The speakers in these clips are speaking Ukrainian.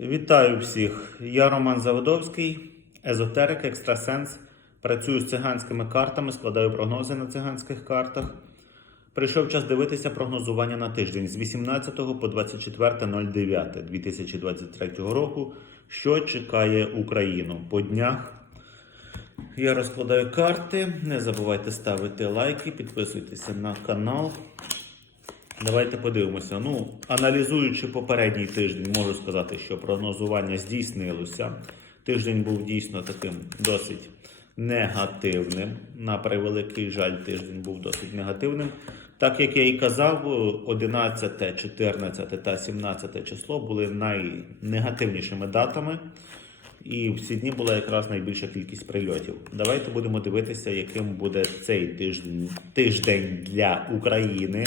Вітаю всіх! Я Роман Заводовський, езотерик, екстрасенс. Працюю з циганськими картами, складаю прогнози на циганських картах. Прийшов час дивитися прогнозування на тиждень з 18 по 24.09.2023 року. Що чекає Україну по днях? Я розкладаю карти. Не забувайте ставити лайки, підписуйтеся на канал. Давайте подивимося. Ну, аналізуючи попередній тиждень, можу сказати, що прогнозування здійснилося. Тиждень був дійсно таким досить негативним. На превеликий жаль, тиждень був досить негативним. Так як я і казав, 11, 14 та 17 число були найнегативнішими датами. І в ці дні була якраз найбільша кількість прильотів. Давайте будемо дивитися, яким буде цей тиждень, тиждень для України.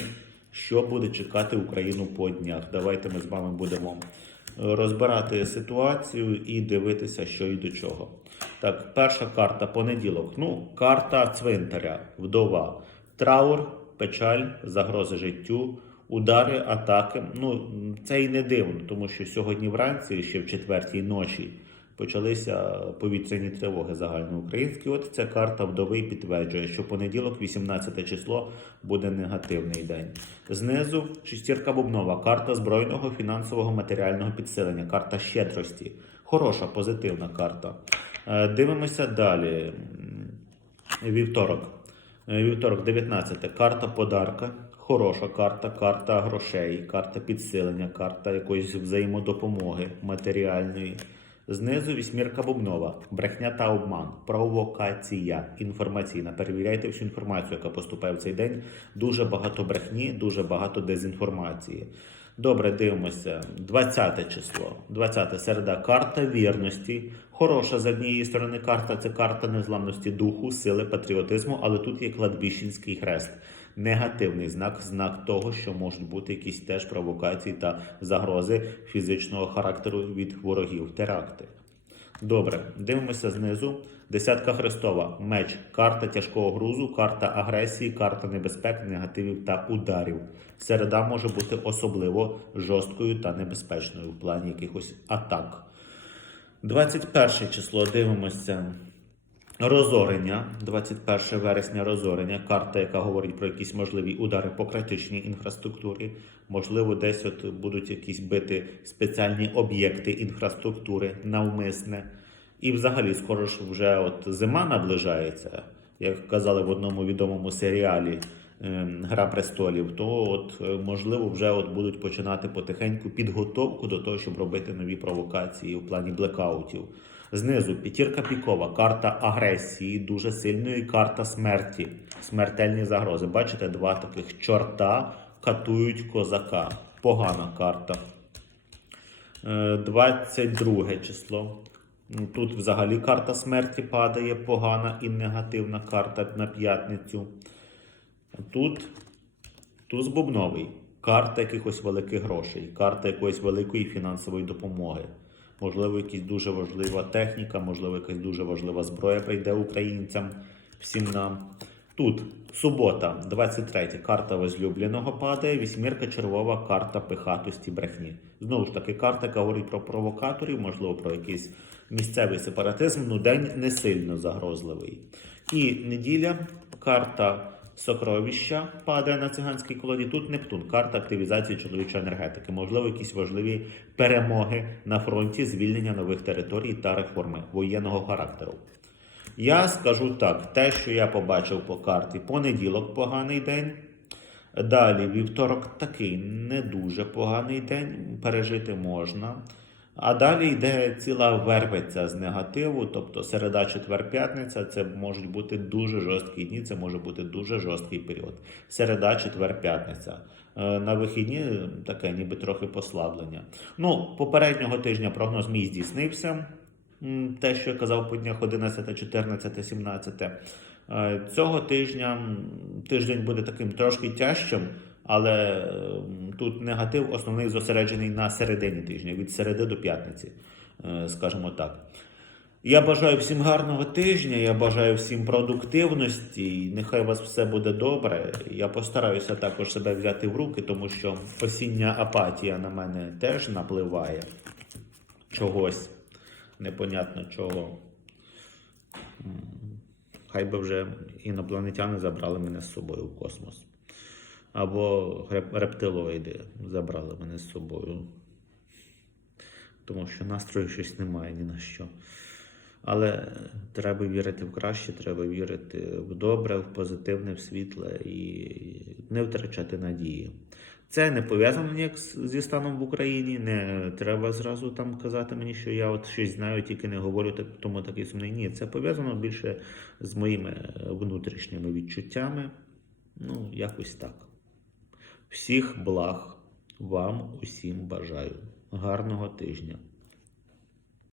Що буде чекати Україну по днях? Давайте ми з вами будемо розбирати ситуацію і дивитися, що і до чого. Так, перша карта понеділок. Ну, карта цвинтаря, вдова, траур, печаль, загрози життю, удари, атаки. Ну, це і не дивно, тому що сьогодні вранці, ще в четвертій ночі, почалися повітряні тривоги загальноукраїнські. От ця карта вдови підтверджує, що понеділок, 18 число, буде негативний день. Знизу шестірка бубнова, карта збройного фінансового матеріального підсилення, карта щедрості. Хороша, позитивна карта. Е, Дивимося далі. Вівторок. Е, Вівторок, 19. Карта подарка. Хороша карта, карта грошей, карта підсилення, карта якоїсь взаємодопомоги матеріальної. Знизу вісьмірка бубнова, брехня та обман, провокація інформаційна. Перевіряйте всю інформацію, яка поступає в цей день. Дуже багато брехні, дуже багато дезінформації. Добре, дивимося. 20 число. 20 середа. Карта вірності. Хороша з однієї сторони карта це карта незламності духу, сили, патріотизму, але тут є кладбищенський хрест. Негативний знак, знак того, що можуть бути якісь теж провокації та загрози фізичного характеру від ворогів, теракти. Добре, дивимося знизу. Десятка Христова, меч, карта тяжкого грузу, карта агресії, карта небезпек, негативів та ударів. Середа може бути особливо жорсткою та небезпечною в плані якихось атак. 21 число дивимося. Розорення, 21 вересня розорення, карта, яка говорить про якісь можливі удари по критичній інфраструктурі. Можливо, десь от будуть якісь бити спеціальні об'єкти інфраструктури навмисне. І взагалі, скоро ж вже от зима наближається, як казали в одному відомому серіалі ем, Гра престолів, то от е, можливо вже от будуть починати потихеньку підготовку до того, щоб робити нові провокації в плані блекаутів. Знизу п'ятірка пікова, карта агресії, дуже сильної карта смерті, смертельні загрози. Бачите, два таких чорта катують козака. Погана карта. Е, 22 число. Ну, Тут взагалі карта смерті падає, погана і негативна карта на п'ятницю. Тут туз бубновий, карта якихось великих грошей, карта якоїсь великої фінансової допомоги. Можливо, якась дуже важлива техніка, можливо, якась дуже важлива зброя прийде українцям всім нам. Тут субота, 23 карта возлюбленого падає, вісьмірка червова карта пихатості брехні. Знову ж таки, карта, говорить про провокаторів, можливо, про якийсь місцевий сепаратизм, ну день не сильно загрозливий. І неділя, карта сокровища падає на циганській колоді. Тут Нептун, карта активізації чоловічої енергетики. Можливо, якісь важливі перемоги на фронті, звільнення нових територій та реформи воєнного характеру. Я скажу так: те, що я побачив по карті, понеділок поганий день. Далі вівторок такий не дуже поганий день, пережити можна. А далі йде ціла вервиця з негативу, тобто середа, четвер, п'ятниця це можуть бути дуже жорсткі дні, це може бути дуже жорсткий період. Середа, четвер, п'ятниця. Е, На вихідні таке ніби трохи послаблення. Ну, попереднього тижня прогноз мій здійснився. Те, що я казав по днях 11, 14, 17. Е, Цього тижня тиждень буде таким трошки тяжчим, але тут негатив основний зосереджений на середині тижня, від середи до п'ятниці, е, скажімо так. Я бажаю всім гарного тижня, я бажаю всім продуктивності. і Нехай у вас все буде добре. Я постараюся також себе взяти в руки, тому що осіння апатія на мене теж напливає. чогось, непонятно чого. Хай би вже інопланетяни забрали мене з собою в космос. Або реп- рептилоїди забрали мене з собою. Тому що настрою щось немає ні на що. Але треба вірити в краще, треба вірити в добре, в позитивне, в світле і не втрачати надії. Це не пов'язано ніяк зі станом в Україні. Не треба зразу там казати мені, що я от щось знаю, тільки не говорю, тому такий сумний. Ні, це пов'язано більше з моїми внутрішніми відчуттями. Ну, якось так. Всіх благ вам усім бажаю. Гарного тижня.